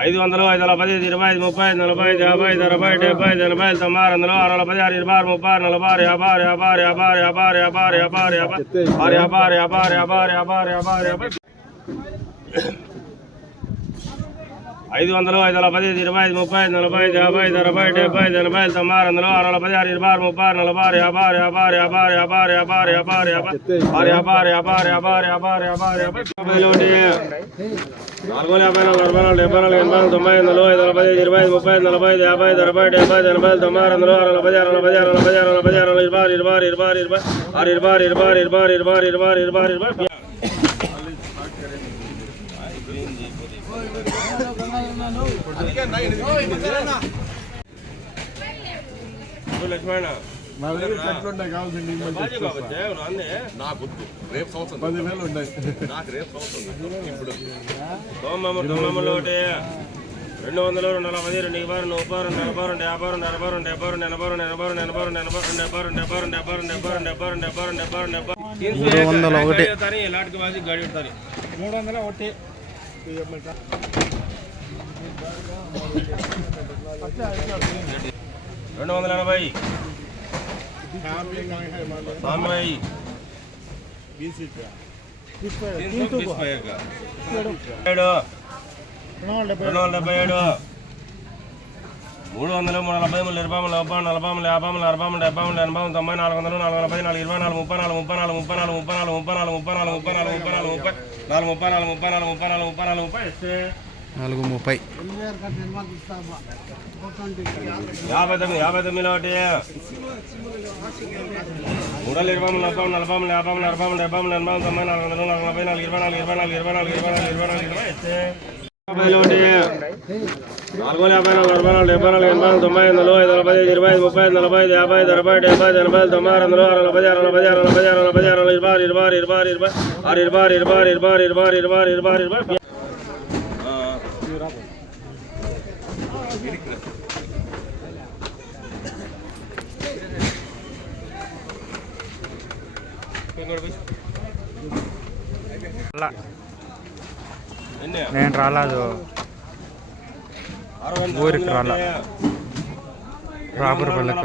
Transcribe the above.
ఐదు వందలు ఐదు వందల పది ఇరవై ఐదు ముప్పై ఐదు నలభై ఐదు యాభై ఐదు అరవై డెబ్బై ఐదు ఎనభై ఐదు తొమ్మిది ఆరు వందలు ఆరు వందల పది ఆరు ఇరవై ఆరు ముప్పై ఆరు నలభై ఆరు యాభై ఆరు యాభై ఆరు యాభై ఆరు యాభై ఆరు యాభై ఆరు యాభై ఆరు యాభై ఆరు యాభై ఆరు యాభై ఆరు యాభై ఆరు యాభై ఆరు యాభై ఆరు యాభై ఐదు వందలు ఐదు వందల పది ఇరవై ఐదు ముప్పై ఐదు నలభై ఐదు యాభై ఐదు అరవై డెబ్బై ఐదు ఎనభై ఐదు తొంభై ఆరు వందలు వందల పది ఆరు ఇరవై ఆరు ముప్పై ఆరు నలభై ఆరు యాభై ఆరు యాభై ఆరు యాభై ఆరు యాభై ఆరు యాభై ఆరు యాభై ఆరు యాభై ఆరు యాభై ఆరు యాభై ఆరు యాభై ఆరు యాభై ఆరు యాభై ఆరు యాభై నాలుగు వందల యాభై నాలుగు అరవై నాలుగు డెబ్బై నాలుగు ఎనభై నాలుగు తొంభై వందలు ఐదు వందల పది ఇరవై ఐదు ముప్పై ఐదు నలభై ఐదు యాభై ఐదు అరవై డెబ్బై ఐదు ఎనభై ఐదు తొంభై ఆరు వందలు వందల పది ఆరు పది ఆరు పది ఆరు పది ఆరు ఇరవై ఆరు ఇరవై ఆరు ఇరవై ఆరు ఇరవై ఆరు ఇరవై ఆరు ఇరవై ఆరు ఇరవై ఆరు ఇరవై ఆరు ఇరవై ఆరు ఇరవై ఆరు మా దగ్గర కట్లు ఉన్నాయి కావాల్సింది నాకు రేపు సంవత్సరం పదివేలు ఉన్నాయి నాకు రేపు సంవత్సరం ఇప్పుడు రెండు వందలు రెండు నలభై రెండు ఇరవై రెండు ముప్పై రెండు నలభై రెండు యాభై రెండు అరవై రెండు డెబ్బై రెండు ఎనభై రెండు ఎనభై రెండు ఎనభై రెండు ఎనభై మూడు వందల ఒకటి. మూడు వందల ఒకటి. రెండు వందల ఎనభై తొంభై ఏడు. రెండు వందల డెబ్బై ఏడు. మూడు వందలు మూడు నలభై మూడు ఇరవై మూడు నలభై నలభై మూడు యాభై మూడు అరవై మూడు డెబ్బై మూడు ఎనభై మూడు తొంభై నాలుగు వందలు నాలుగు వందల పది నాలుగు ఇరవై నాలుగు ముప్పై నాలుగు ముప్పై నాలుగు ముప్పై నాలుగు ముప్పై నాలుగు ముప్పై నాలుగు ముప్పై నాలుగు ముప్పై నాలుగు ముప్పై నాలుగు ముప్పై నాలుగు ముప్పై నాలుగు ముప్పై నాలుగు ముప్పై నాలుగు ముప్పై నాలుగు ముప్పై ఇస్తే నాలుగు ముప్పై యాభై తొమ్మిది యాభై తొమ్మిది ఒకటి మూడు వందల ఇరవై మూడు నలభై మూడు నలభై మూడు యాభై మూడు అరవై మూడు డెబ్బై మూడు ఎనభై మూడు తొంభై నాలుగు వందలు నాలుగు నలభై నాలుగు ఇరవై నాలుగు ఇరవై నాలుగు ఇరవై నాలుగు ఇరవై నాలుగు ఇరవై నాలుగు ఇరవై ఇస్తే యాభై ఒకటి నాలుగు వందల యాభై నాలుగు అరవై నాలుగు డెబ్బై నాలుగు ఎనభై నాలుగు తొంభై వందలు ఐదు నలభై ఐదు ఇరవై ఐదు ముప్పై ఐదు నలభై ఐదు యాభై ఐదు అరవై డెబ్బై ఐదు ఎనభై ఐదు తొంభై ఆరు వందలు ఆరు నలభై ఆరు నలభై ఆరు నలభై ఆరు నలభై ఆరు వందల ఇరవై ఆరు ఇరవై ఆరు ఇరవై ఆరు ఇరవై ఆరు ఇరవై ఆరు ఇరవై ఆరు ఇరవై ఆరు ఇరవై ఆరు ఇరవై ఆరు ఇరవై ఆరు ఇరవై ఆరు నేను రాలేదు ఊరికి రాల రాబర్ పల్లెకు.